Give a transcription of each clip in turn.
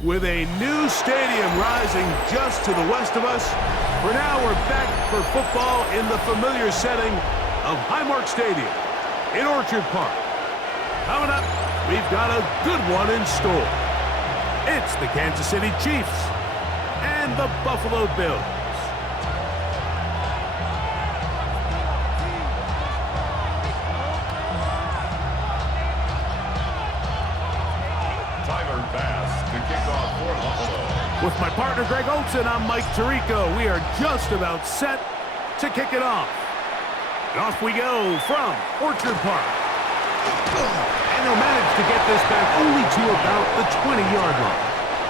With a new stadium rising just to the west of us, for now we're back for football in the familiar setting of Highmark Stadium in Orchard Park. Coming up, we've got a good one in store. It's the Kansas City Chiefs and the Buffalo Bills. With my partner, Greg Olson, I'm Mike Tirico. We are just about set to kick it off. And off we go from Orchard Park. And they'll manage to get this back only to about the 20-yard line.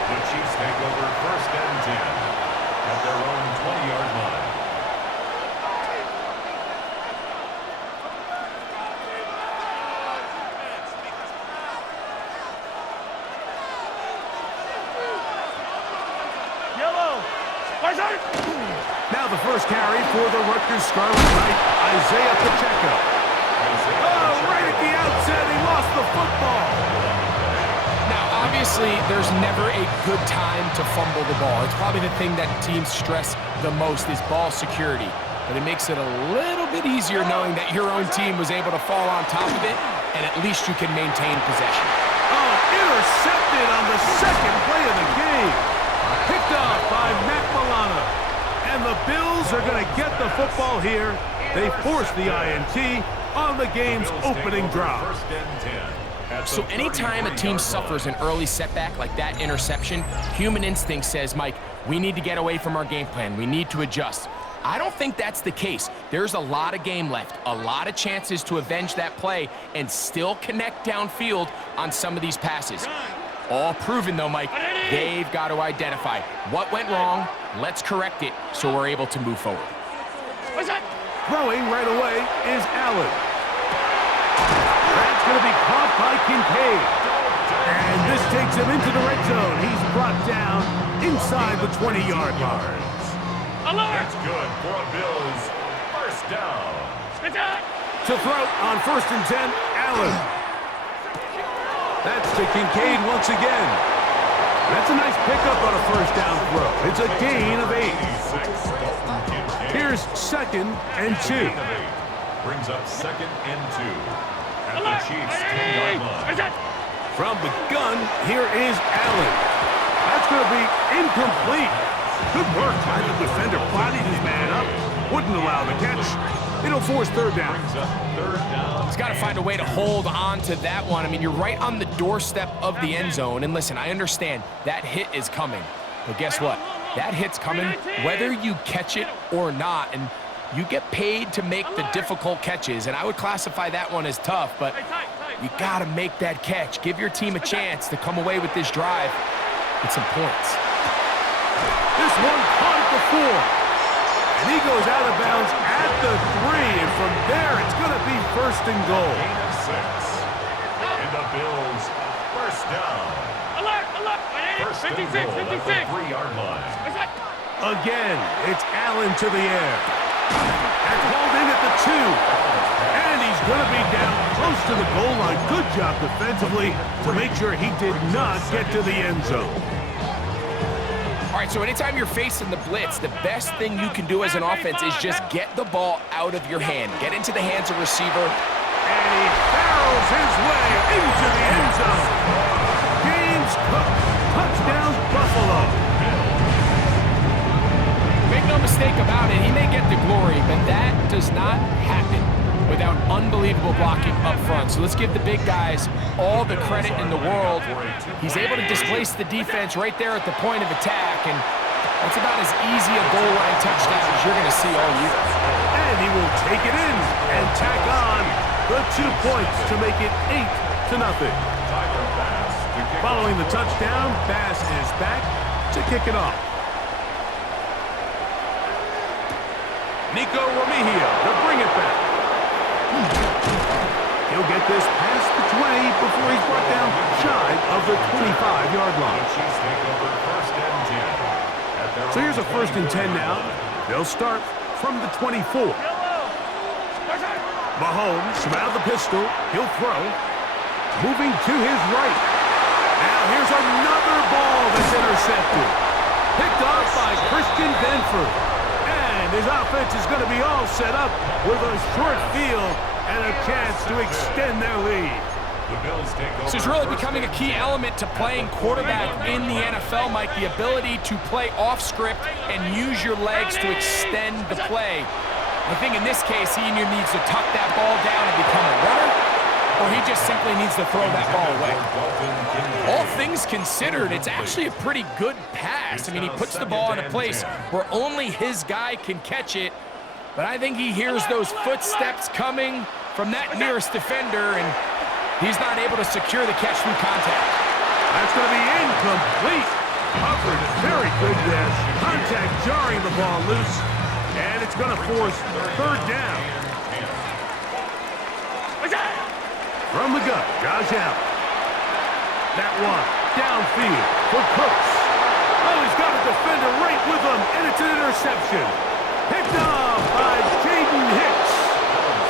The Chiefs take over first and 10 at their own 20-yard line. Now the first carry for the Rutgers Scarlet Knight, Isaiah Pacheco. Right at the outset, he lost the football. Now, obviously, there's never a good time to fumble the ball. It's probably the thing that teams stress the most is ball security. But it makes it a little bit easier knowing that your own team was able to fall on top of it, and at least you can maintain possession. Oh, intercepted on the second play of the game. Picked off by Matt Milano. And the Bills are going to get the football here. They force the INT on the game's opening drive. So anytime a team suffers an early setback like that interception, human instinct says, Mike, we need to get away from our game plan. We need to adjust. I don't think that's the case. There's a lot of game left, a lot of chances to avenge that play and still connect downfield on some of these passes. All proven, though, Mike. They've got to identify what went wrong. Let's correct it so we're able to move forward. Throwing right away is Allen. That's going to be caught by Kincaid. And this takes him into the red zone. He's brought down inside the 20-yard line. That's good for a Bills first down. To throw on first and 10, Allen. That's to Kincaid once again. That's a nice pickup on a first down throw. It's a gain of 8. Here's second and 2. Brings up second and 2 at the Chiefs' 10-yard line. From the gun, here is Allen. That's going to be incomplete. Good work by the defender. Bodied his man up. Wouldn't allow the catch. It'll force third down. He's got to find a way to hold on to that one. I mean, you're right on the doorstep of the end zone. And listen, I understand that hit is coming. But guess what? That hit's coming whether you catch it or not. And you get paid to make the difficult catches. And I would classify that one as tough. But you got to make that catch. Give your team a chance to come away with this drive with some points. This one caught at the 4. And he goes out of bounds at the 3, and from there it's going to be first and goal. Gain of 6. And the Bills first down. First and goal at the 3-yard line. Again, it's Allen to the air. And hauled in at the 2. And he's going to be down close to the goal line. Good job defensively to make sure he did not get to the end zone. All right, so anytime you're facing the blitz, the best thing you can do as an offense is just get the ball out of your hand. Get into the hands of receiver. And he barrels his way into the end zone. James Cook, touchdown Buffalo. Make no mistake about it, he may get the glory, but that does not happen without unbelievable blocking up front. So let's give the big guys all the credit in the world. He's able to displace the defense right there at the point of attack, and that's about as easy a goal line touchdown as you're going to see all year. And he will take it in and tack on the 2 points to make it 8-0. Following the touchdown, Bass is back to kick it off. Nico Remigio to bring it back. He'll get this past the 20 before he's brought down shy of the 25-yard line. So here's a first and 10 now. They'll start from the 24. Mahomes from out of the pistol. He'll throw. Moving to his right. Now here's another ball that intercepted. Picked off by Christian Benford. And his offense is going to be all set up with a short field and a chance to extend their lead. This is really becoming a key element to playing quarterback in the NFL, Mike, the ability to play off script and use your legs to extend the play. I think in this case, he either needs to tuck that ball down and become a runner, or he just simply needs to throw that ball away. All things considered, it's actually a pretty good pass. I mean, he puts the ball in a place where only his guy can catch it, but I think he hears those footsteps coming from that nearest defender, and he's not able to secure the catch through contact. That's going to be incomplete. Covered very good there. Contact jarring the ball loose, and it's going to force third down. From the gut, Josh Allen. That one downfield for Cooks. Oh, he's got a defender right with him, and it's an interception. Picked off by Jaden Hicks.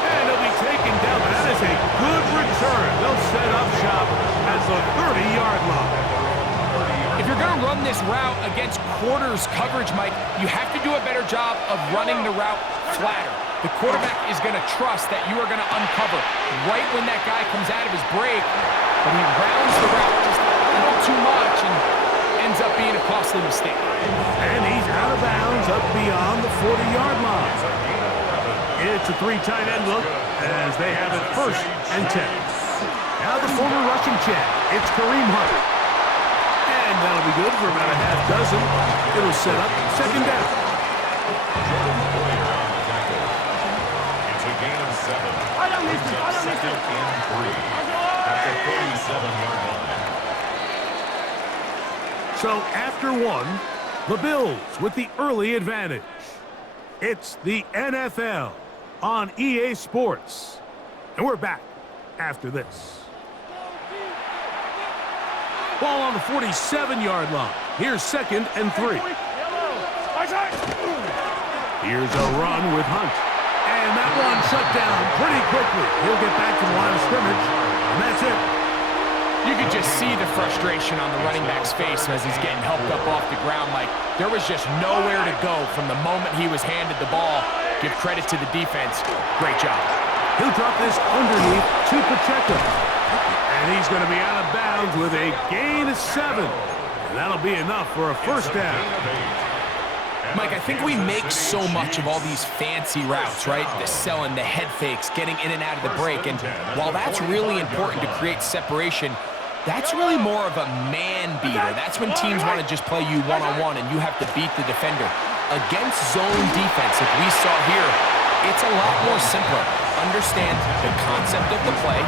And he'll be taken down, but that is a good return. They'll set up shop at the 30-yard line. If you're going to run this route against quarters coverage, Mike, you have to do a better job of running the route flatter. The quarterback is going to trust that you are going to uncover right when that guy comes out of his break, but he rounds the route just a little too much and ends up being a costly mistake. And he's out of bounds up beyond the 40-yard line. It's a three-tight end look as they have it 1st and 10. Now the former Russian champ, it's Kareem Hunt. And that'll be good for about a half dozen. It'll set up 2nd down. It's a gain of 7. Second and 3 at the 37-yard line. So after one, the Bills with the early advantage. It's the NFL on EA Sports. And we're back after this. Ball on the 47-yard line. Here's 2nd and 3. Here's a run with Hunt. And that one shut down pretty quickly. He'll get back to the line of scrimmage, and that's it. You could just see the frustration on the running back's face as he's getting helped up off the ground. Like, there was just nowhere to go from the moment he was handed the ball. Give credit to the defense. Great job. He'll drop this underneath to Pacheco. And he's going to be out of bounds with a gain of 7. And that'll be enough for a 1st down. Mike, I think we make so much of all these fancy routes, right? The selling, the head fakes, getting in and out of the break. And while that's really important to create separation, that's really more of a man beater. That's when teams want to just play you one-on-one and you have to beat the defender. Against zone defense, like we saw here, it's a lot more simpler. Understand the concept of the play,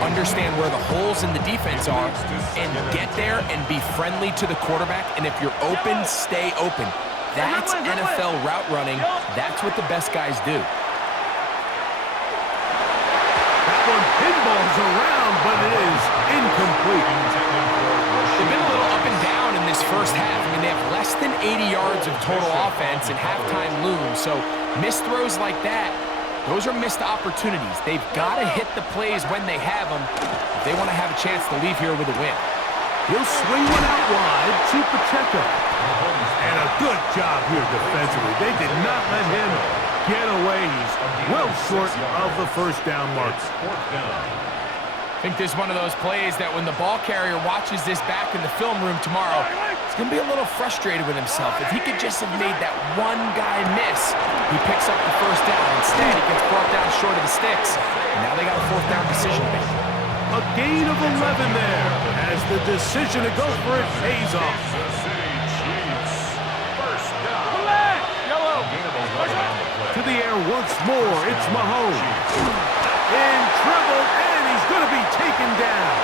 understand where the holes in the defense are, and get there and be friendly to the quarterback. And if you're open, stay open. That's NFL route running. That's what the best guys do. That one pinballs around, but it is incomplete. They've been a little up and down in this first half. I mean, they have less than 80 yards of total offense and halftime looms. So missed throws like that, those are missed opportunities. They've got to hit the plays when they have them if they want to have a chance to leave here with a win. He'll swing one out wide to Pacheco. And a good job here defensively. They did not let him get away. He's well short of the 1st down mark. I think this is one of those plays that when the ball carrier watches this back in the film room tomorrow, he's going to be a little frustrated with himself. If he could just have made that one guy miss, he picks up the 1st down. Instead, he gets brought down short of the sticks. And now they got a 4th down decision to make. A gain of 11 there as the decision to go for it pays off. To the air once more, it's Mahomes. In trouble, and he's going to be taken down.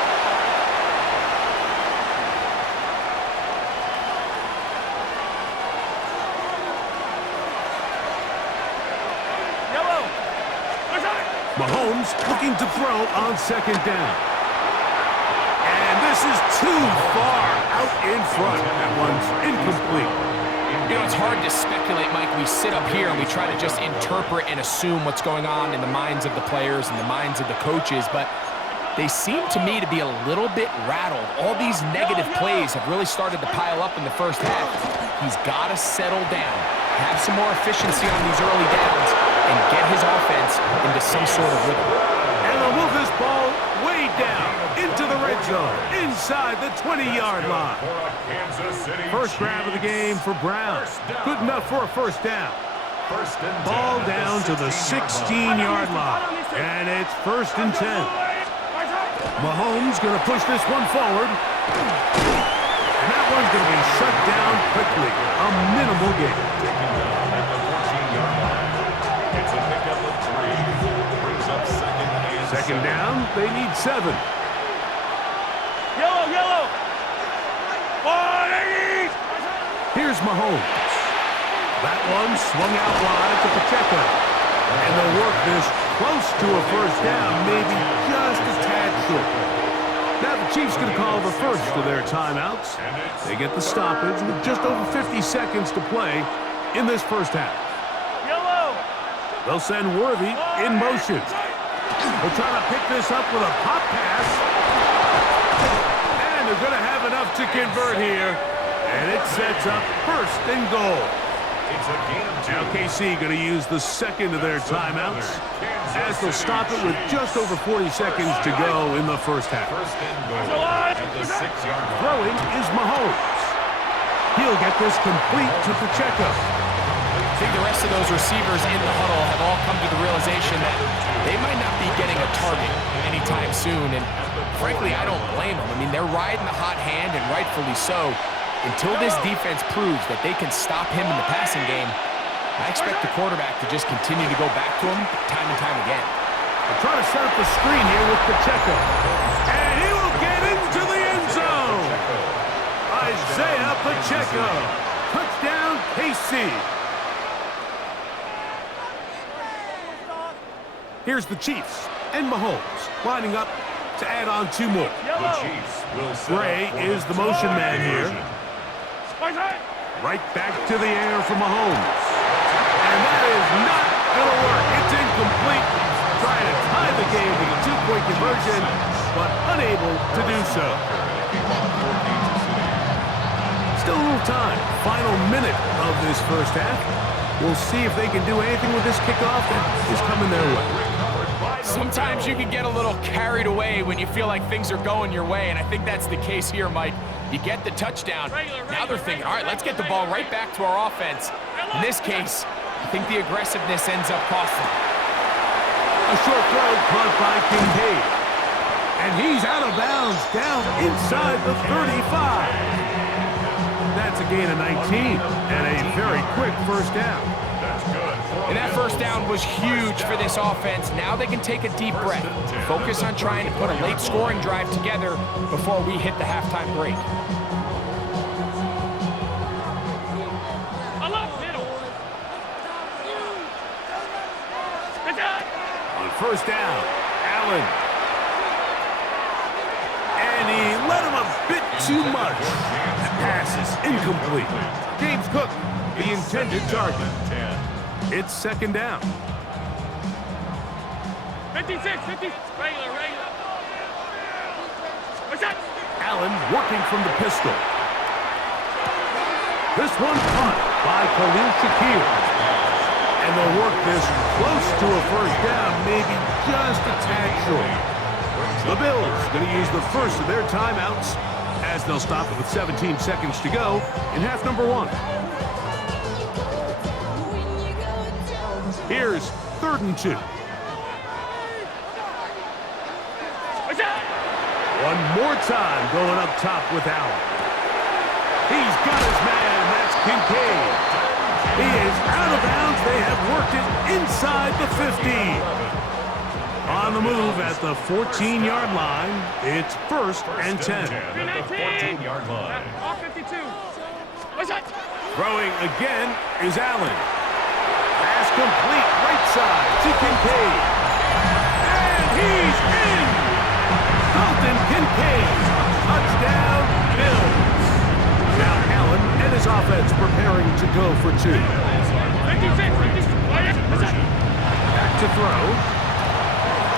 Mahomes looking to throw on 2nd down. And this is too far out in front. That one's incomplete. You know, it's hard to speculate, Mike. We sit up here and we try to just interpret and assume what's going on in the minds of the players and the minds of the coaches, but they seem to me to be a little bit rattled. All these negative plays have really started to pile up in the first half. He's got to settle down, have some more efficiency on these early downs, and get his offense into some sort of rhythm. And they'll move this ball way down into the red zone, inside the 20-yard line. First grab of the game for Brown. Good enough for a first down. Ball down to the 16-yard line, and it's 1st and 10. Mahomes going to push this one forward. And that one's going to be shut down quickly. A minimal gain. It's a pickup of 3. Brings up second down, they need 7. Yellow! Here's Mahomes. That one swung out wide to Pacheco. And they'll work this close to a first down, maybe just a tad short. Now the Chiefs going to call the first of their timeouts. They get the stoppage with just over 50 seconds to play in this first half. They'll send Worthy in motion. They'll try to pick this up with a pop pass. And they're going to have enough to convert here. And it sets up 1st and goal. It's a game. Now KC going to use the second of their timeouts as they'll stop it with just over 40 seconds to go in the first half. 1st and goal at the 6-yard line. Throwing is Mahomes. He'll get this complete to Pacheco. I think the rest of those receivers in the huddle have all come to the realization that they might not be getting a target anytime soon. And frankly, I don't blame them. I mean, they're riding the hot hand, and rightfully so. Until this defense proves that they can stop him in the passing game, I expect the quarterback to just continue to go back to him time and time again. They're trying to set up the screen here with Pacheco. And he will get into the end zone. Isaiah Pacheco. Touchdown, KC. Here's the Chiefs and Mahomes lining up to add on 2 more. The Chiefs will set Gray up is the motion man here. Right back to the air for Mahomes. And that is not going to work. It's incomplete. Trying to tie the game with a 2-point conversion, but unable to do so. Still a little time. Final minute of this first half. We'll see if they can do anything with this kickoff that is coming their way. Sometimes you can get a little carried away when you feel like things are going your way, and I think that's the case here, Mike. You get the touchdown. Now they're thinking, all right, let's get the ball right back to our offense. In this case, I think the aggressiveness ends up costing them. A short throw caught by Kincaid. And he's out of bounds down inside the 35. That's a gain of 19 and a very quick first down. And that first down was huge for this offense. Now they can take a deep breath, focus on trying to put a late scoring drive together before we hit the halftime break. On first down, Allen. And he let him a bit too much. The pass is incomplete. James Cook, the intended target. It's 2nd down. 56, 50, regular. What's that? Allen working from the pistol. This one caught by Khalil Shakir. And they'll work this close to a first down, maybe just a tad short. The Bills going to use the first of their timeouts as they'll stop it with 17 seconds to go in half number 1. Here's 3rd and 2. One more time going up top with Allen. He's got his man. That's Kincaid. He is out of bounds. They have worked it inside the 15. On the move at the 14-yard line. It's 1st and 10. At the 14-yard line. All 52. What's that? Throwing again is Allen. Pass complete right side to Kincaid. And he's in. Dalton Kincaid. Touchdown, Bills. Now Allen and his offense preparing to go for 2. 56, 56. Back to throw.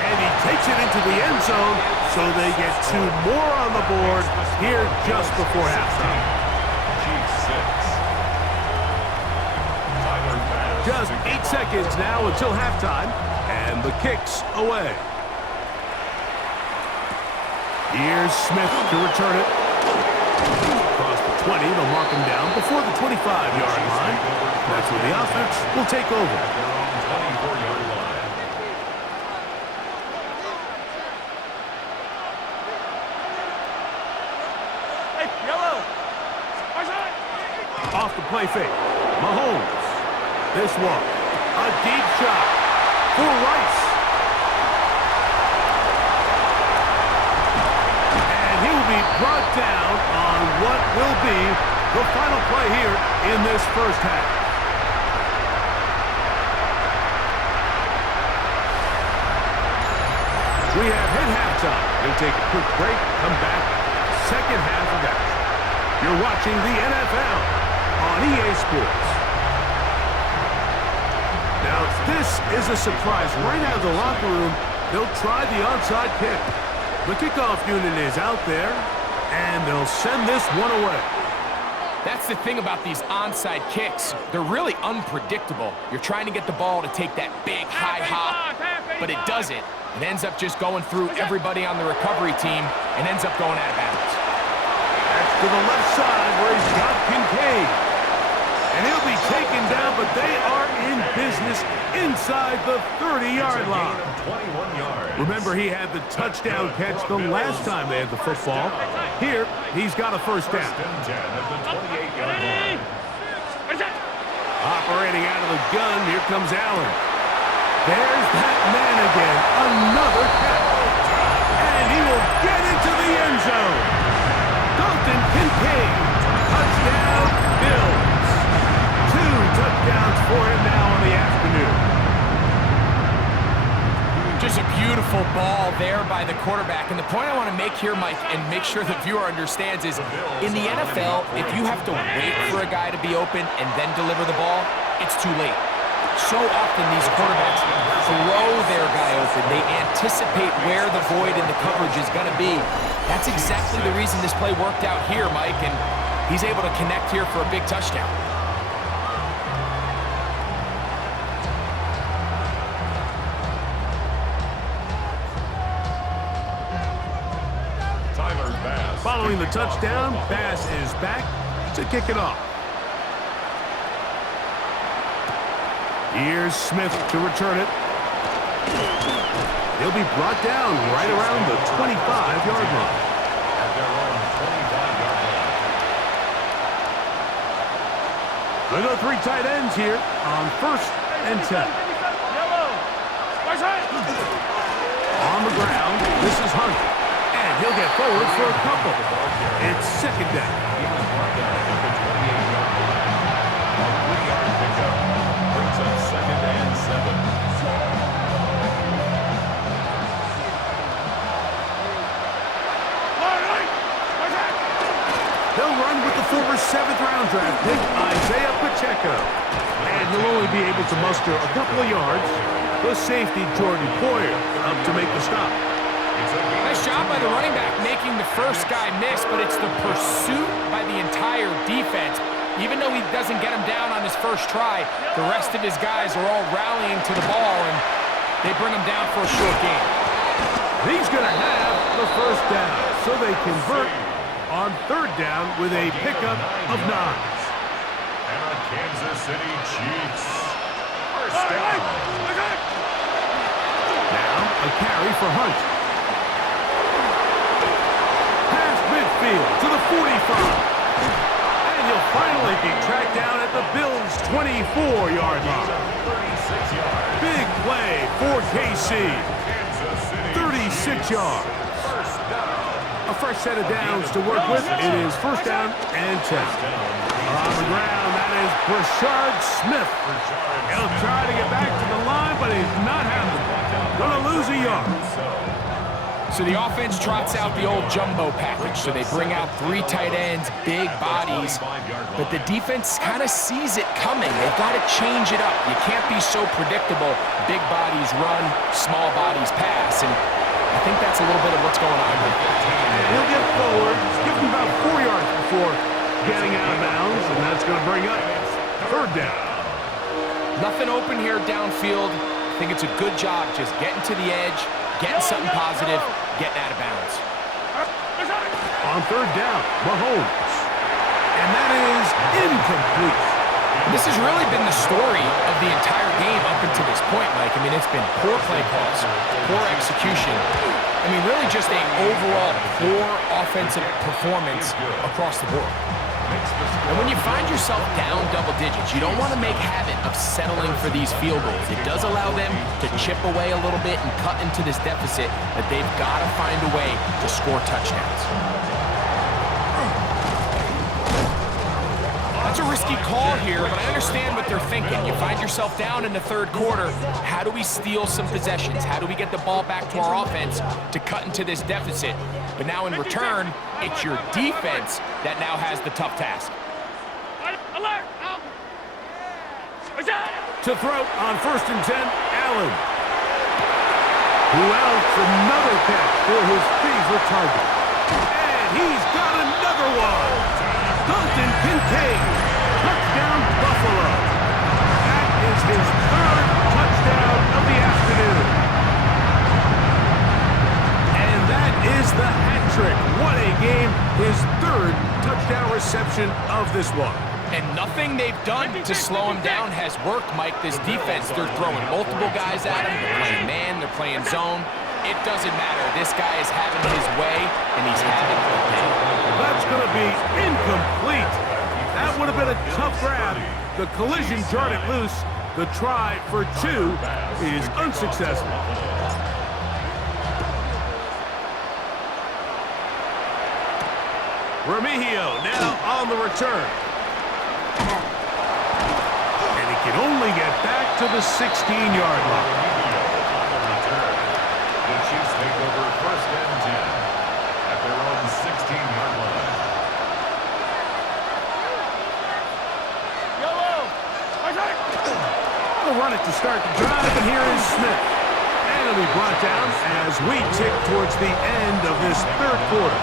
And and he takes it into the end zone, so they get 2 more on the board here just before halftime. Just 8 seconds now until halftime, and the kick's away. Here's Smith to return it. Across the 20, they'll mark him down before the 25-yard line. That's where the offense will take over. 24-yard line. Hey, yellow. Off the play fake. Mahomes. This one. A deep shot for Rice. And he will be brought down on what will be the final play here in this first half. We have hit halftime. We'll take a quick break, come back, second half of action. You're watching the NFL on EA Sports. Now, this is a surprise. Right out of the locker room, they'll try the onside kick. The kickoff unit is out there, and they'll send this one away. That's the thing about these onside kicks. They're really unpredictable. You're trying to get the ball to take that big high hop, but it doesn't. It ends up just going through everybody on the recovery team and ends up going out of bounds. That's to the left side where he's got Kincaid. And he'll be taken down, but they are in business inside the 30-yard line. 21 yards. Remember, he had the touchdown catch the last time they had the football. Here, he's got a first down. First and 10 at the 28-yard line. Operating out of the gun, here comes Allen. There's that man again, another catch. And he will get into the end zone. Dalton Kincaid, touchdown, Bills. 2 touchdowns for him now on the afternoon. Just a beautiful ball there by the quarterback. And the point I want to make here, Mike, and make sure the viewer understands is, in the NFL, if you have to wait for a guy to be open and then deliver the ball, it's too late. So often these quarterbacks throw their guy open. They anticipate where the void in the coverage is going to be. That's exactly the reason this play worked out here, Mike, and he's able to connect here for a big touchdown. Following the touchdown, Bass is back to kick it off. Here's Smith to return it. He'll be brought down right around the 25-yard line. At their own 25-yard line. There go 3 tight ends here on 1st and 10. On the ground, this is Hunt. And he'll get forward for a couple. It's second down. He was brought down at the 28-yard line. A 3-yard pickup brings up second and 7. They'll run with the former 7th-round draft pick, Isaiah Pacheco. And he'll only be able to muster a couple of yards. The safety, Jordan Poyer, up to make the stop. Nice job by the running back making the first guy miss, but it's the pursuit by the entire defense. Even though he doesn't get him down on his first try, the rest of his guys are all rallying to the ball, and they bring him down for a short gain. He's going to have the first down, so they convert on 3rd down with a pickup of 9. And the Kansas City Chiefs. First down. Now, a carry for Hunt. Past midfield to the 45. And he'll finally be tracked down at the Bills' 24-yard line. 36 yards. Big play for KC. Kansas City 36 yards. First down. A fresh set of downs to work with. It is 1st down and 10. On the ground, that is Brashard Smith. He'll try to get back to the line, but he's not having it. Gonna lose a yard. So the offense trots out the old jumbo package. So they bring out 3 tight ends, big bodies, but the defense kind of sees it coming. They've got to change it up. You can't be so predictable. Big bodies run, small bodies pass, and I think that's a little bit of what's going on here. And he'll get forward, give him about 4 yards before getting out of bounds, and that's going to bring up 3rd down. Nothing open here downfield. I think it's a good job just getting to the edge, getting something positive, getting out of bounds. On 3rd down, Mahomes. And that is incomplete. This has really been the story of the entire game up until this point, Mike. I mean, it's been poor play calls, poor execution. I mean, really just an overall poor offensive performance across the board. And when you find yourself down double digits, you don't want to make habit of settling for these field goals. It does allow them to chip away a little bit and cut into this deficit, but they've got to find a way to score touchdowns. That's a risky call here, but I understand what they're thinking. You find yourself down in the 3rd quarter. How do we steal some possessions? How do we get the ball back to our offense to cut into this deficit? But now in return, it's your defense that now has the tough task. To throw on 1st and 10, Allen. Who else? Another catch for his favorite target. And he's got another one. Dalton Kincaid. Touchdown, Buffalo. That is his 3rd touchdown of the afternoon. And that is the hat trick. What a game. His 3rd touchdown reception of this one. And nothing they've done to slow him down has worked, Mike. This defense, they're throwing multiple guys at him. They're playing man, they're playing zone. It doesn't matter. This guy is having his way, and he's having a day. That's going to be incomplete. That would have been a tough grab. The collision jarred it loose. The try for 2 is unsuccessful. Remigio now on the return. And he can only get back to the 16-yard line. The Chiefs take over 1st and 10 at their own 16-yard line. They'll run it to start the drive, and here is Smith. And he'll be brought down as we tick towards the end of this 3rd quarter.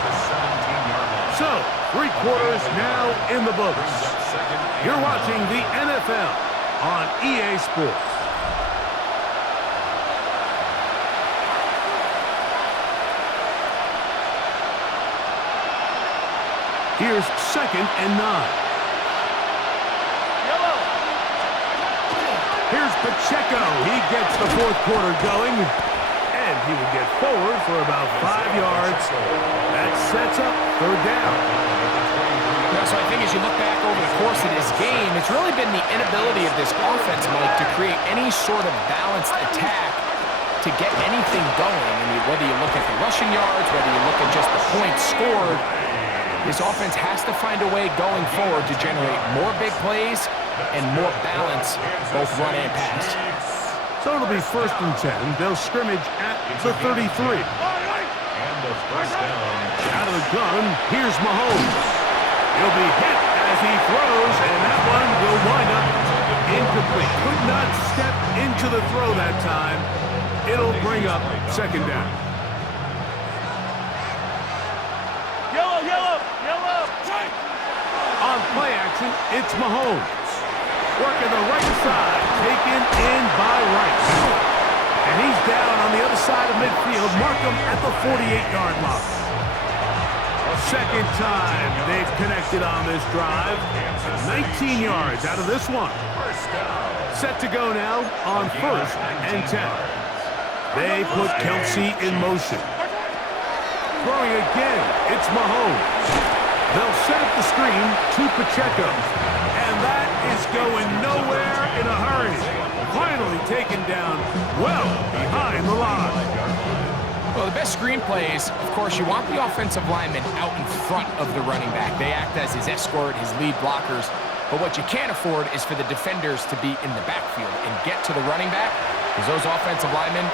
So, 3 quarters now in the books. You're watching the NFL on EA Sports. Here's 2nd and 9. Here's Pacheco. He gets the 4th quarter going. And he will get forward for about 5 yards. That sets up 3rd down. Yeah, so I think as you look back over the course of this game, it's really been the inability of this offense, Mike, to create any sort of balanced attack to get anything going. I mean, whether you look at the rushing yards, whether you look at just the points scored, this offense has to find a way going forward to generate more big plays and more balance, both run and pass. So it'll be 1st and 10. They'll scrimmage at the 33. And the 1st down. Out of the gun, here's Mahomes. He'll be hit as he throws, and that one will wind up incomplete. Could not step into the throw that time. It'll bring up 2nd down. Yellow. On play action, it's Mahomes. Working the right side, taken in by Rice. And he's down on the other side of midfield. Mark him at the 48-yard line. 2nd time they've connected on this drive. 19 yards out of this one. Set to go now on 1st and 10. They put Kelsey in motion. Throwing again, it's Mahomes. They'll set up the screen to Pacheco. And that is going nowhere in a hurry. Finally taken down well behind the line. Well, the best screenplays, of course, you want the offensive lineman out in front of the running back. They act as his escort, his lead blockers. But what you can't afford is for the defenders to be in the backfield and get to the running back, because those offensive linemen